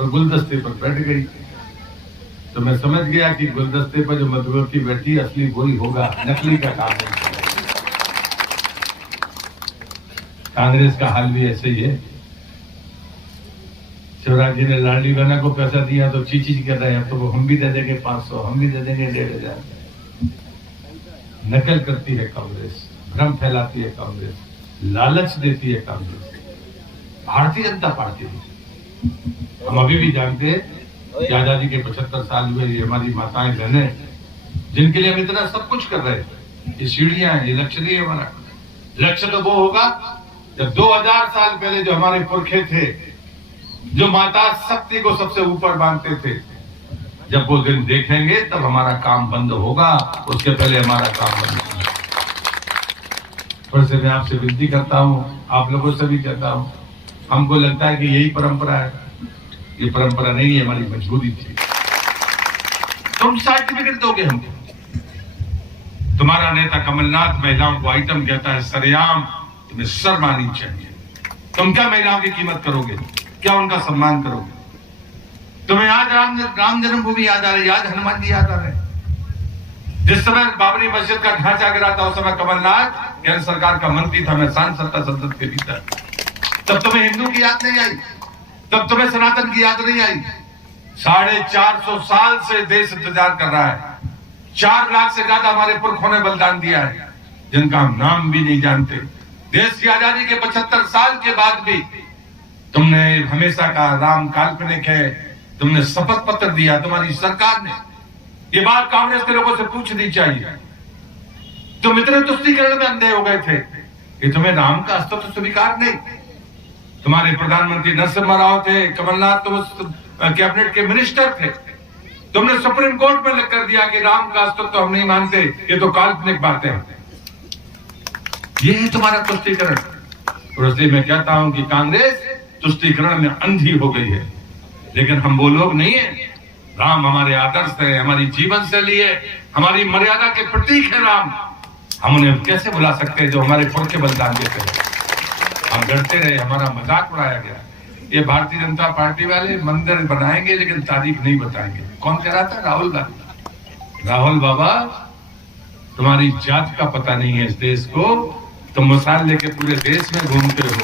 और गुलदस्ते पर बैठ गई। तो मैं समझ गया कि गुलदस्ते पर जो मधुमक्खी बैठी असली वही होगा, नकली का काम नहीं। कांग्रेस का हाल भी ऐसे ही है। शिवराज जी ने लाडली बहना को पैसा दिया तो चीची कर रहे हैं, तो वो हम भी दे देंगे 500, हम भी दे देंगे 1500। नकल करती है कांग्रेस, भ्रम फैलाती है कांग्रेस, लालच देती है कांग्रेस। भारतीय जनता पार्टी, हम अभी भी जानते हैं कि आजादी के 75 साल हुए, ये हमारी माताएं बहनें जिनके लिए हम इतना सब कुछ कर रहे हैं, ये सीढ़ियां हैं, ये लक्ष्य नहीं है हमारा। लक्ष्य तो वो होगा जब 2000 साल पहले जो हमारे पुरखे थे, जो माता शक्ति को सबसे ऊपर मानते थे, जब वो दिन देखेंगे तब हमारा काम बंद होगा, उसके पहले हमारा काम बंद होगा। फिर से मैं आपसे विनती करता हूं, आप लोगों से भी कहता हूं, हमको लगता है कि यही परंपरा है, ये परंपरा नहीं है, हमारी मजबूरी थी। तुम सर्टिफिकेट दोगे हमको? तुम्हारा नेता कमलनाथ महिलाओं को आइटम कहता है सरेआम, तुम्हें शर्म आनी चाहिए। तुम क्या महिलाओं की कीमत करोगे? क्या उनका सम्मान करोगे? तुम्हें आज राम जन्मभूमि याद आ रही, आज हनुमान जी याद आ रहे। जिस समय बाबरी मस्जिद का ढांचा गिरा था उस समय कमलनाथ केंद्र सरकार का मंत्री था, मैं सांसद था संसद के भीतर। तब तुम्हें हिंदू की याद नहीं आई, तब तुम्हें सनातन की याद नहीं आई। 450 साल से देश इंतजार कर रहा है। 4 लाख से ज्यादा हमारे पुरखों ने बलिदान दिया है, जिनका हम नाम भी नहीं जानते। देश की आजादी के 75 साल के बाद भी तुमने हमेशा कहा राम काल्पनिक है, तुमने शपथ पत्र दिया तुम्हारी सरकार ने। ये बात कांग्रेस के लोगों से पूछनी चाहिए। तुम इतने तुष्टीकरण में अंधे हो गए थे कि तुम्हें राम का अस्तित्व स्वीकार नहीं। तुम्हारे प्रधानमंत्री नरसिम्हा राव थे, कमलनाथ तो कैबिनेट के मिनिस्टर थे। तुमने सुप्रीम कोर्ट में लिख कर दिया कि राम का अस्तित्व हम नहीं मानते, ये तो काल्पनिक बातें हैं। ये है तुम्हारा तुष्टीकरण। और इसलिए मैं कहता हूं कि कांग्रेस तुष्टीकरण में अंधी हो गई है, लेकिन हम वो लोग नहीं है। राम हमारे आदर्श है, हमारी जीवन शैली है, हमारी मर्यादा के प्रतीक है राम। हम उन्हें कैसे भुला सकते हैं जो हमारे पुरखे बलिदान देते हैं? हम डरते रहे, हमारा मजाक उड़ाया गया। ये भारतीय जनता पार्टी वाले मंदिर बनाएंगे लेकिन तारीख नहीं बताएंगे। कौन कह रहा था? राहुल गांधी। राहुल बाबा, तुम्हारी जात का पता नहीं है इस देश को, तुम मसाल लेके पूरे देश में घूमते हो,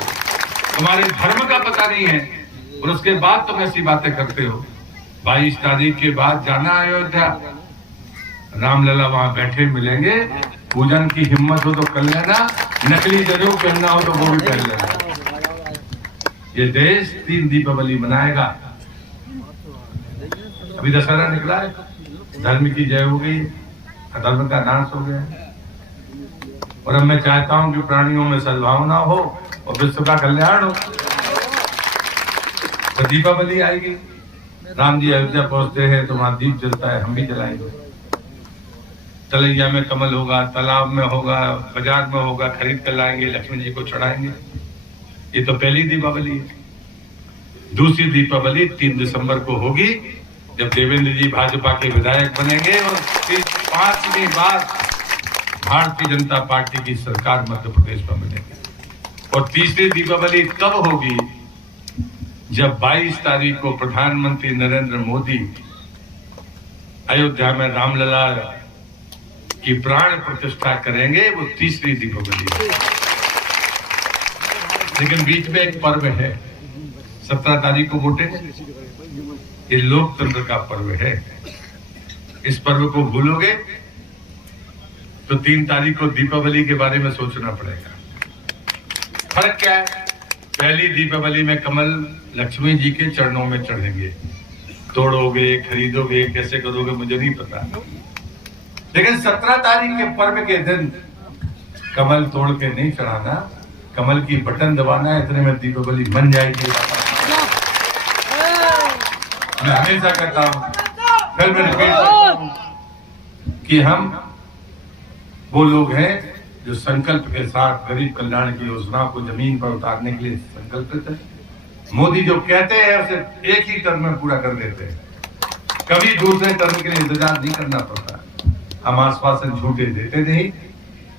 तुम्हारे धर्म का पता नहीं है, और उसके बाद तुम ऐसी बातें करते हो। 22 तारीख के बाद जाना अयोध्या, रामलला वहां बैठे मिलेंगे। पूजन की हिम्मत हो तो कर लेना, नकली जनेऊ पहनना हो तो वो भी पहन लेना। ये देश 3 दीपावली मनाएगा। अभी दशहरा निकला है, धर्म की जय हो गई, अधर्म का नाश हो गया। और अब मैं चाहता हूं कि प्राणियों में सद्भावना हो और विश्व का कल्याण हो। तो दीपावली आएगी, राम जी अयोध्या पहुंचते हैं तो वहां दीप जलता है, हम भी जलाएंगे। तलैया में कमल होगा, तालाब में होगा, बाजार में होगा, खरीद कर लाएंगे, लक्ष्मी जी को चढ़ाएंगे। ये तो पहली दीपावली है। दूसरी दीपावली 3 दिसंबर को होगी, जब देवेंद्र जी भाजपा के विधायक बनेंगे और 5वीं बार भारतीय जनता पार्टी की सरकार मध्य प्रदेश में बनेगी। और तीसरी दीपावली तब होगी जब 22 तारीख को प्रधानमंत्री नरेंद्र मोदी अयोध्या में रामलला की प्राण प्रतिष्ठा करेंगे। वो तीसरी दीपावली है। लेकिन बीच में एक पर्व है, 17 तारीख को वोटिंग। ये लोकतंत्र का पर्व है। इस पर्व को भूलोगे तो 3 तारीख को दीपावली के बारे में सोचना पड़ेगा। फर्क क्या है? पहली दीपावली में कमल लक्ष्मी जी के चरणों में चढ़ेंगे। तोड़ोगे, खरीदोगे, कैसे करोगे मुझे नहीं पता, लेकिन 17 तारीख के पर्व के दिन कमल तोड़ के नहीं चढ़ाना, कमल की बटन दबाना है। इतने में दीपावली बन जाएगी। मैं हमेशा कहता हूं, फिर मैं रिपीट करता हूं कि हम वो लोग हैं जो संकल्प के साथ गरीब कल्याण की योजनाओं को जमीन पर उतारने के लिए संकल्पित है। मोदी जो कहते हैं उसे एक ही टर्म में पूरा कर देते हैं, कभी दूसरे टर्म के लिए इंतजार नहीं करना पड़ता। हम आश्वासन झूठे देते नहीं,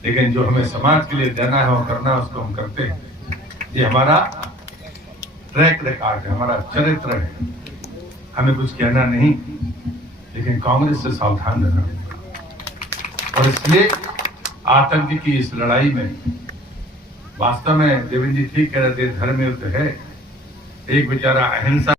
लेकिन जो हमें समाज के लिए देना है और करना है उसको हम करते हैं। ये हमारा ट्रैक रिकॉर्ड है, हमारा चरित्र है। हमें कुछ कहना नहीं, लेकिन कांग्रेस से सावधान रहना होगा। और इसलिए आतंक की इस लड़ाई में वास्तव में देवेंद्र जी ठीक कह रहे थे, धर्म युद्ध है। एक बेचारा अहिंसा